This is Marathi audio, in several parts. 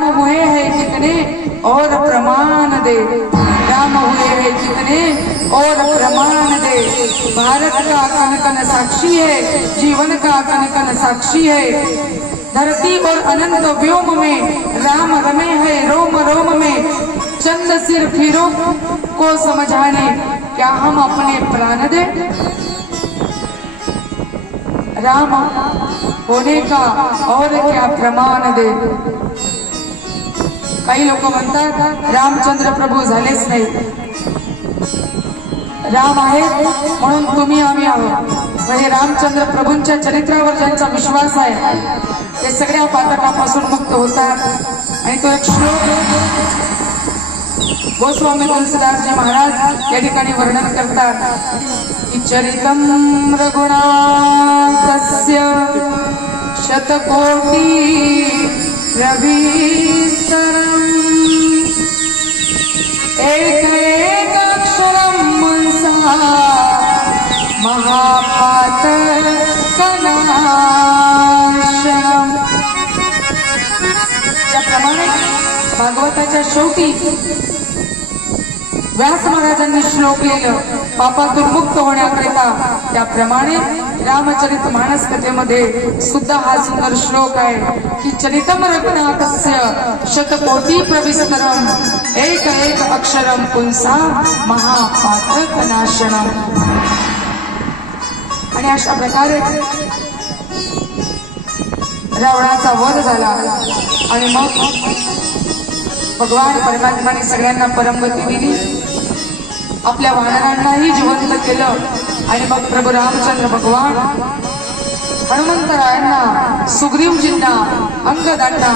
राम हुए हैं कितने और प्रमाण दे, राम हुए हैं कितने और प्रमाण दे। भारत का कण कण साक्षी है, जीवन का कण कण साक्षी है। धरती और अनंत व्योम में राम रमे है रोम रोम में। चंद सिर फिरों को समझाने क्या हम अपने प्राण दे। राम होने का और क्या प्रमाण दे। काही लोक म्हणतात रामचंद्र प्रभू झालेच नाही, राम आहेत म्हणून तुम्ही आम्ही आहोत। म्हणजे रामचंद्र प्रभूंच्या चरित्रावर ज्यांचा विश्वास आहे ते सगळ्या पातकापासून मुक्त होतात। आणि तो एक श्लोक गोस्वामी तुलसीदासजी महाराज या ठिकाणी वर्णन करतात की चरितम रघुनाथस्य शतकोटी रविस्तरम एक एक अक्षरम मनसा महापातक नाशनम। त्याप्रमाणे भागवताच्या शेवटी व्यास महाराजांनी श्लोक लिहिलं पापातून मुक्त होण्याकरिता, त्याप्रमाणे रामचरित मानस कथेमध्ये सुद्धा हा सुंदर श्लोक आहे की चरितम रघुनाथस्य शतकोटी प्रविस्तरम एक एक अक्षरम पुंसा महापातक नाशनम। आणि अशा प्रकारे रावणाचा वध झाला आणि मग भगवान परमात्माने सगळ्यांना परमगती दिली, आपल्या वानरांनाही जिवंत केलं। आणि मग प्रभू रामचंद्र भगवान हनुमंतरायांना सुग्रीवजींना अंगदांना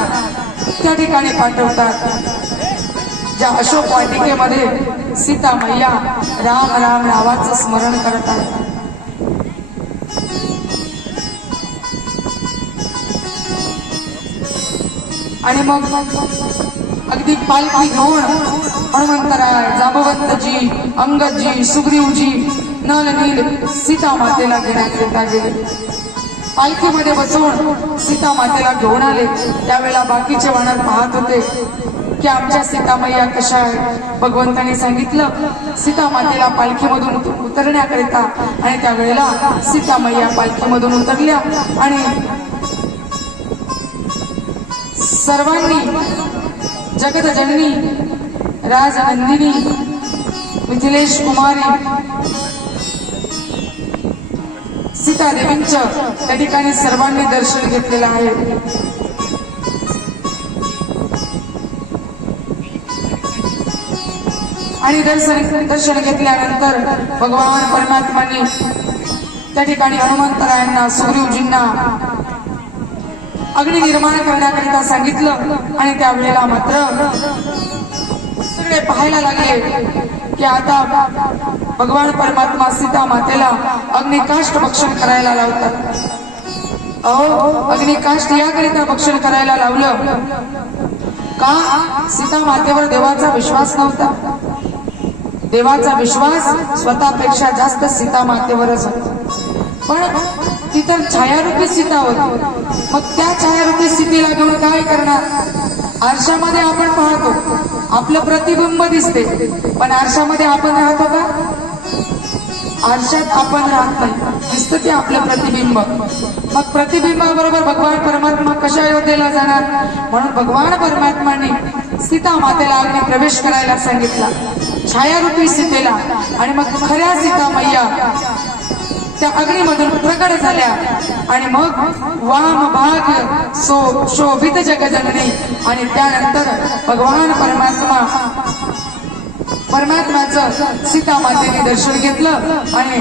त्या ठिकाणी पाठवतात ज्या अशोक वाटिकेमध्ये सीता मैया राम राम नावाचं स्मरण करतात। आणि मग अगदी पालखी घेऊन हनुमंतराय जांबवंतजी अंगदजी सुग्रीवजी नल नील सीता मातेला घेण्याकरिता गेले। पालखीमध्ये बसवून सीता मातेला घेऊन आले। त्यावेळेला बाकीचे वानर पाहत होते की आमच्या सीता मैया कशा आहे। भगवंताने सांगितलं सीता मातेला पालखीमधून उतरण्याकरिता, आणि त्यावेळेला सीता मैया पालखीमधून उतरल्या आणि सर्वांनी जगतजननी राजनंदिनी मिथिलेश कुमारी सीता देवींचं त्या ठिकाणी सर्वांनी दर्शन घेतलेलं आहे। आणि दर्शन घेतल्यानंतर भगवान परमात्माने त्या ठिकाणी हनुमंतरायांना सुग्रीवजींना अग्नी निर्माण करण्याकरिता सांगितलं। आणि त्यावेळेला मात्र सगळे पाहायला लागले की आता भगवान परमात्मा सीता मातेला अग्निकाष्ठ भक्षण करायला लावतात। अग्निकाष्ठ याकरिता भक्षण करायला लावलं का? सीता मातेवर देवाचा विश्वास नव्हता। देवाचा विश्वास स्वतःपेक्षा जास्त सीता मातेवरच होता। पण ती तर छायारूपी सीता होती। मग त्या छायारूपी सीतेला घेऊन काय करणार? आरशामध्ये आपण पाहतो आपलं प्रतिबिंब दिसते, पण आरशामध्ये आपण राहतो का? आरशात आपण राहत नाही, दिसतं ते आपलं प्रतिबिंब। मग प्रतिबिंबाबरोबर भगवान परमात्मा कशा अयोध्येला जाणार? म्हणून भगवान परमात्माने सीता मातेला अग्नी प्रवेश करायला सांगितला, छायारूपी सीतेला। आणि मग खऱ्या सीता मैया त्या अग्नीमधून प्रकट झाल्या। आणि मग वाम भाग शोभित जगजननी। आणि त्यानंतर भगवान परमात्माचं सीता मातेने दर्शन घेतलं आणि